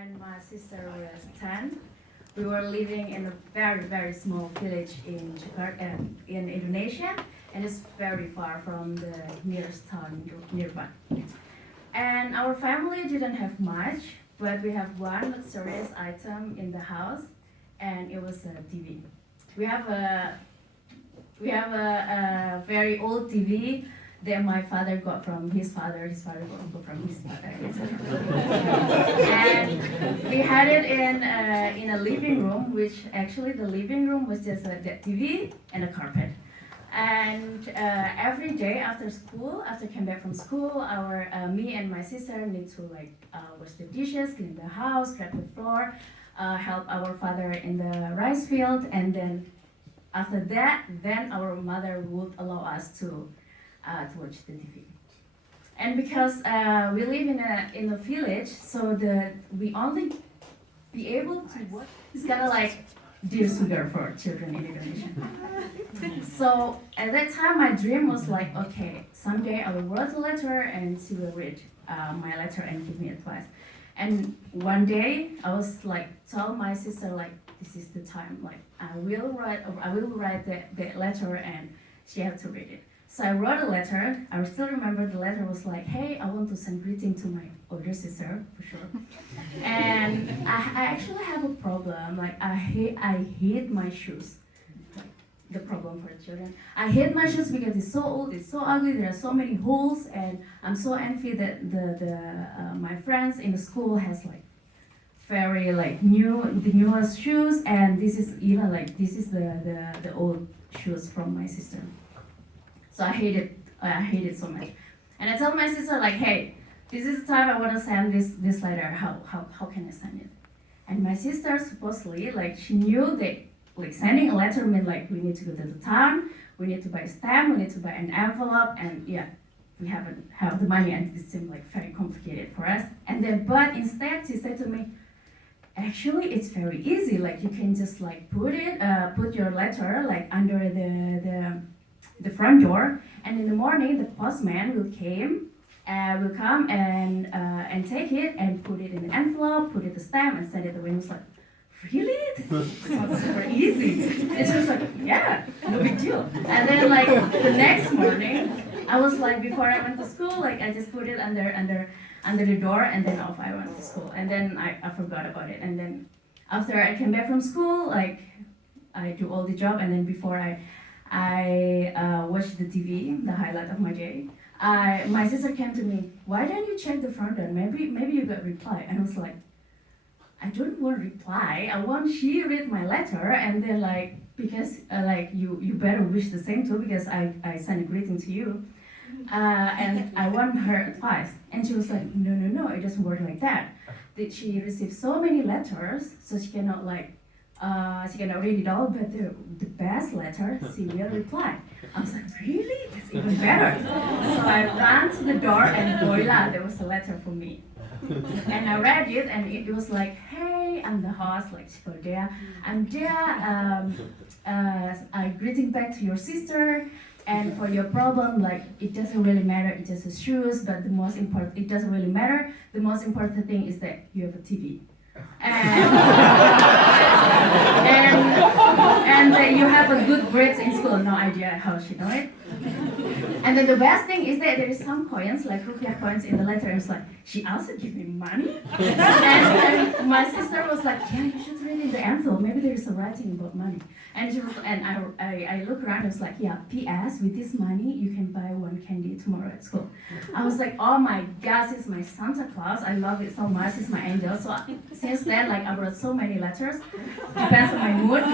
when my sister was 10. We were living in a very, very small village in Jakarta, in Indonesia, and it's very far from the nearest town nearby. And our family didn't have much, but we have one luxurious item in the house, and it was a TV. We have a very old TV that my father got from his father got from his father, etc. And we had it in a living room, which actually the living room was just that TV and a carpet. And every day after school, after came back from school, me and my sister need to wash the dishes, clean the house, scrub the floor, help our father in the rice field, and then after that, then our mother would allow us to watch the TV. And because we live in a village, so we only be able to watch. It's kind of like dear sugar for children in Indonesia. So at that time, my dream was like, okay, someday I will write a letter and she will read my letter and give me advice. And one day I was like, tell my sister like, this is the time, like I will write that letter and she had to read it. So I wrote a letter. I still remember the letter was like, hey, I want to send greeting to my older sister, for sure. And I actually have a problem. Like I hate my shoes. The problem for children. I hate my shoes because it's so old, it's so ugly, there are so many holes, and I'm so envious that my friends in the school has like very the newest shoes, and this is the old shoes from my sister. So I hate it so much. And I told my sister like, hey, this is the time I want to send this letter. How can I send it? And my sister supposedly she knew that sending a letter meant we need to go to the town, we need to buy a stamp, we need to buy an envelope, and we haven't have the money, and it seemed very complicated for us. And then but instead she said to me, actually it's very easy. You can just put your letter under the front door, and in the morning the postman will come and take it and put it in the envelope, put it the stamp, and send it away. And I was like, really? This sounds super easy. And she was like, yeah, no big deal. And then the next morning, I was before I went to school, I just put it under the door, and then off I went to school. And then I forgot about it. And then after I came back from school, I do all the job, and then before I watched the TV, the highlight of my day, my sister came to me, why don't you check the front door? Maybe you got reply. And I was like, I don't want reply. I want she read my letter, and then because you better wish the same too, because I sent a greeting to you, and I want her advice. And she was like, no, it doesn't work like that. That she received so many letters, so she cannot read it all. But the best letter she will reply. I was like, really? That's even better. So I ran to the door, and voila, there was a letter for me. And I read it, and it was like, hey, I'm the host, I'm there, greeting back to your sister, and for your problem, it doesn't really matter, it's just the shoes, but it doesn't really matter. The most important thing is that you have a TV. And that you have a good grades in school. No idea how she know it. And then the best thing is that there is some coins, rupiah coins in the letter. And it's she also give me money? and my sister was like, yeah, you should read in the envelope. Maybe there is a writing about money. And I look around and I was like, yeah, P.S. with this money, you can buy one candy tomorrow at school. I was like, oh my gosh, it's my Santa Claus. I love it so much. It's my angel. So since then, I wrote so many letters. Depends on my mood.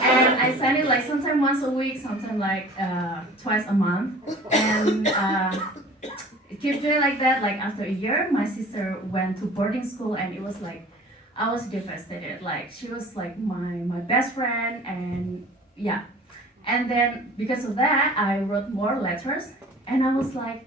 And I send it sometimes once a week, sometimes twice a month. And it keeps doing like that. After a year, my sister went to boarding school, and it was I was devastated. She was my best friend, and yeah. And then because of that, I wrote more letters, and I was like,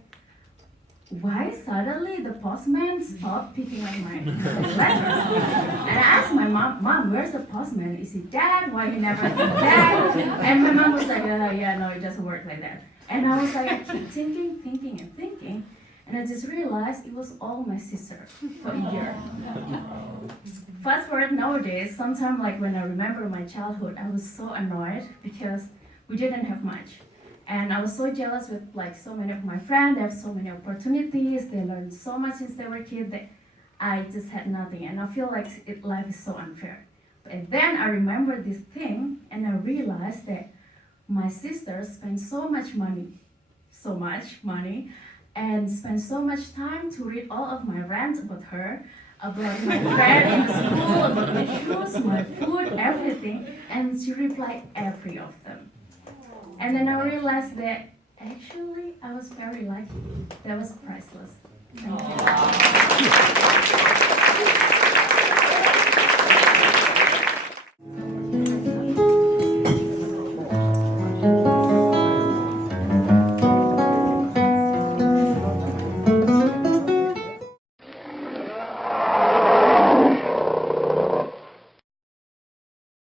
why suddenly the postman stopped picking up my letters? And I asked my mom, where's the postman? Is he dead? Why he never came back? And my mom was like, yeah, no, it doesn't work like that. And I was I keep thinking, And I just realized it was all my sister for a year. Fast forward nowadays, sometimes like when I remember my childhood, I was so annoyed because we didn't have much. And I was so jealous with like so many of my friends. They have so many opportunities. They learned so much since they were kids that I just had nothing. And I feel like life is so unfair. And then I remember this thing and I realized that my sister spent so much money, and spent so much time to read all of my rants about her, about my friend in the school, about my shoes, my food, everything. And she replied every of them. And then I realized that actually I was very lucky. That was priceless. Thank you.